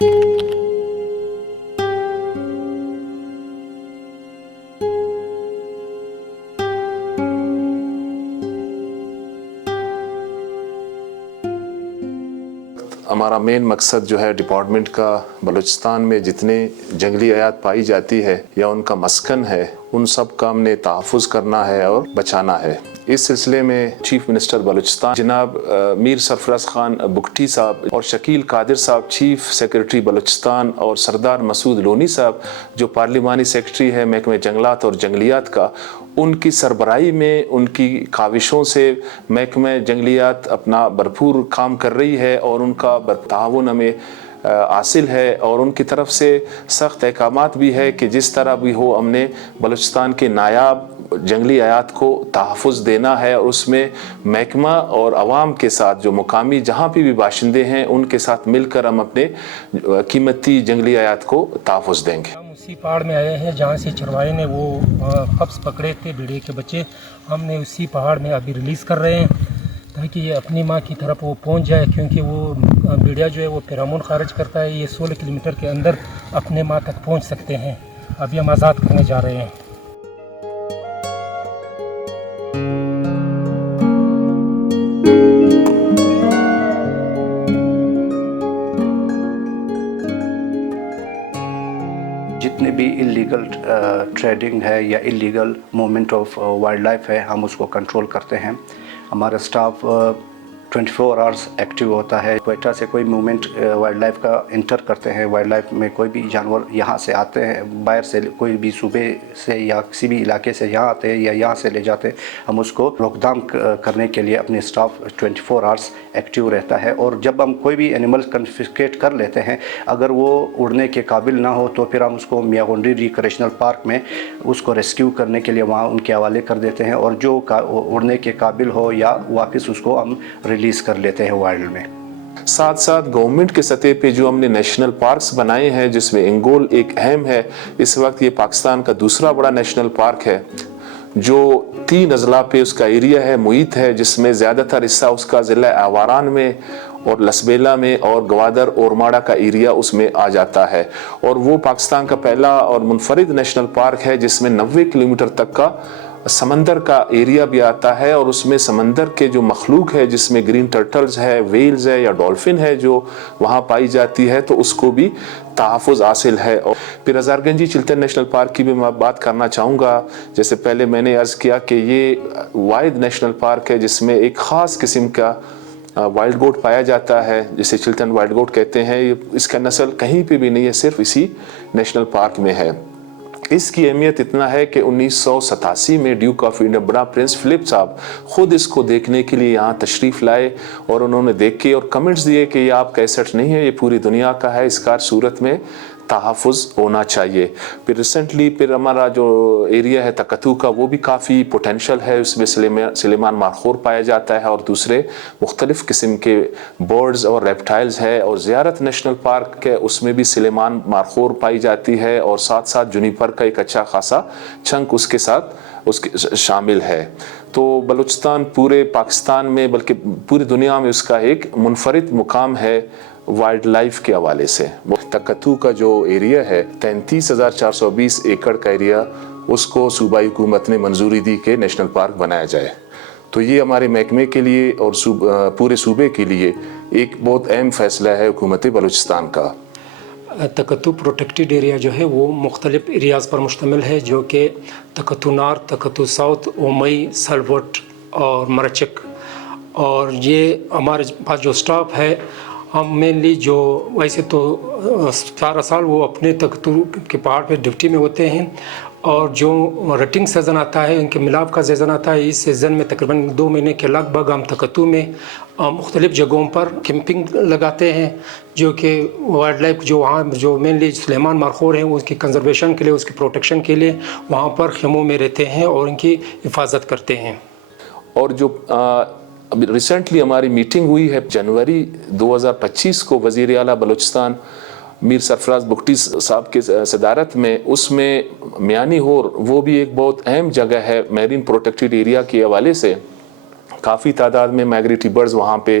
ہمارا مین مقصد جو ہے ڈپارٹمنٹ کا بلوچستان میں جتنے جنگلی حیات پائی جاتی ہے یا ان کا مسکن ہے ان سب کا ہم نے تحفظ کرنا ہے اور بچانا ہے۔ اس سلسلے میں چیف منسٹر بلوچستان جناب میر سرفراز خان بگٹی صاحب اور شکیل قادر صاحب چیف سیکرٹری بلوچستان اور سردار مسعود لونی صاحب جو پارلیمانی سیکرٹری ہے محکمہ جنگلات اور جنگلیات کا، ان کی سربراہی میں ان کی کاوشوں سے محکمہ جنگلیات اپنا بھرپور کام کر رہی ہے اور ان کا تعاون ہمیں حاصل ہے، اور ان کی طرف سے سخت احکامات بھی ہے کہ جس طرح بھی ہو ہم نے بلوچستان کے نایاب جنگلی حیات کو تحفظ دینا ہے، اور اس میں محکمہ اور عوام کے ساتھ جو مقامی جہاں پہ بھی باشندے ہیں ان کے ساتھ مل کر ہم اپنے قیمتی جنگلی حیات کو تحفظ دیں گے۔ ہم اسی پہاڑ میں آئے ہیں جہاں سے چرواہے نے وہ پپس پکڑے تھے بھیڑیے کے بچے، ہم نے اسی پہاڑ میں ابھی ریلیز کر رہے ہیں تاکہ یہ اپنی ماں کی طرف وہ پہنچ جائے، کیونکہ وہ بھیڑیا جو ہے وہ فیرامون خارج کرتا ہے، یہ 16 کلومیٹر کے اندر اپنے ماں تک پہنچ سکتے ہیں۔ ابھی ہم آزاد کرنے جا رہے ہیں۔ جتنے بھی اللیگل ٹریڈنگ ہے یا illegal movement of wildlife ہے ہم اس کو کنٹرول کرتے ہیں۔ ہمارا سٹاف 24 آورس ایکٹیو ہوتا ہے۔ کوئٹہ سے کوئی موومنٹ وائلڈ لائف کا انٹر کرتے ہیں، وائلڈ لائف میں کوئی بھی جانور یہاں سے آتے ہیں، باہر سے کوئی بھی صوبے سے یا کسی بھی علاقے سے یہاں آتے ہیں یا یہاں سے لے جاتے ہیں، ہم اس کو روک تھام کرنے کے لیے اپنے سٹاف 24 آورس ایکٹیو رہتا ہے۔ اور جب ہم کوئی بھی اینیمل کنفiscate کر لیتے ہیں، اگر وہ اڑنے کے قابل نہ ہو تو پھر ہم اس کو میاں گنڈی ریکریشنل پارک میں اس کو ریسکیو کرنے کے لیے وہاں ان کے حوالے کر دیتے ہیں، اور جو اڑنے کے قابل ہو یا واپس اس کو ہم ریلیز کر لیتے ہیں وائلڈ میں۔ ساتھ ساتھ گورنمنٹ کے سطح پہ جو ہم نے نیشنل پارکس بنائے ہیں جس میں انگول ایک اہم ہے، اس وقت یہ پاکستان کا دوسرا بڑا نیشنل پارک ہے جو 3 اضلاع پہ اس کا ایریا ہے محیط ہے، جس میں زیادہ تر حصہ اس کا ضلع آواران میں اور لسبیلا میں اور گوادر اور ماڑا کا ایریا اس میں آ جاتا ہے، اور وہ پاکستان کا پہلا اور منفرد نیشنل پارک ہے جس میں 90 کلومیٹر تک کا سمندر کا ایریا بھی آتا ہے، اور اس میں سمندر کے جو مخلوق ہے جس میں گرین ٹرٹلز ہے، ویلز ہے یا ڈولفن ہے جو وہاں پائی جاتی ہے، تو اس کو بھی تحفظ حاصل ہے۔ اور پھر ہزار گنجی چلتن نیشنل پارک کی بھی میں بات کرنا چاہوں گا۔ جیسے پہلے میں نے عرض کیا کہ یہ واحد نیشنل پارک ہے جس میں ایک خاص قسم کا وائلڈ گوٹ پایا جاتا ہے جسے چلتن وائلڈ گوٹ کہتے ہیں۔ اس کا نسل کہیں پہ بھی نہیں ہے، صرف اسی نیشنل پارک میں ہے۔ اس کی اہمیت اتنا ہے کہ 1987 میں Duke of Edinburgh Prince Philip صاحب خود اس کو دیکھنے کے لیے یہاں تشریف لائے، اور انہوں نے دیکھے اور کمنٹس دیے کہ یہ آپ کا ایسٹ نہیں ہے، یہ پوری دنیا کا ہے، اس کا صورت میں تحفظ ہونا چاہیے۔ پھر ریسنٹلی پھر ہمارا جو ایریا ہے تکتو کا وہ بھی کافی پوٹینشل ہے، اس میں سلیمان مارخور پایا جاتا ہے اور دوسرے مختلف قسم کے برڈز اور ریپٹائلز ہے، اور زیارت نیشنل پارک ہے اس میں بھی سلیمان مارخور پائی جاتی ہے، اور ساتھ ساتھ جونیپر کا ایک اچھا خاصا چنک اس کے ساتھ شامل ہے۔ تو بلوچستان پورے پاکستان میں بلکہ پوری دنیا میں اس کا ایک منفرد مقام ہے وائلڈ لائف کے حوالے سے۔ تکتو کا جو ایریا ہے 33,420 ایکڑ کا ایریا، اس کو صوبائی حکومت نے منظوری دی کہ نیشنل پارک بنایا جائے۔ تو یہ ہمارے محکمے کے لیے اور پورے صوبے کے لیے ایک بہت اہم فیصلہ ہے حکومت بلوچستان کا۔ تکتو پروٹیکٹڈ ایریا جو ہے وہ مختلف ایریاز پر مشتمل ہے، جو کہ تکتو نارتھ، تکتو ساؤتھ، اومئی، سلوٹ اور مرچک۔ اور یہ ہمارے پاس جو سٹاف ہے، ہم مینلی جو ویسے تو سارا سال وہ اپنے تکتو کے پہاڑ پہ ڈیوٹی میں ہوتے ہیں، اور جو رٹنگ سیزن آتا ہے، ان کے ملاپ کا سیزن آتا ہے، اس سیزن میں تقریباً 2 مہینے کے لگ بھگ ہم تکتو میں مختلف جگہوں پر کیمپنگ لگاتے ہیں، جو کہ وائلڈ لائف جو وہاں جو مینلی سلیمان مارخور ہیں اس کی کنزرویشن کے لیے، اس کی پروٹیکشن کے لیے وہاں پر خیموں میں رہتے ہیں اور ان کی حفاظت کرتے ہیں۔ اور جو ابھی ریسنٹلی ہماری میٹنگ ہوئی ہے جنوری 2025 کو وزیر اعلیٰ بلوچستان میر سرفراز بگٹی صاحب کے صدارت میں، اس میں میانی ہور وہ بھی ایک بہت اہم جگہ ہے میرین پروٹیکٹڈ ایریا کے حوالے سے، کافی تعداد میں مائگریٹری برڈز وہاں پہ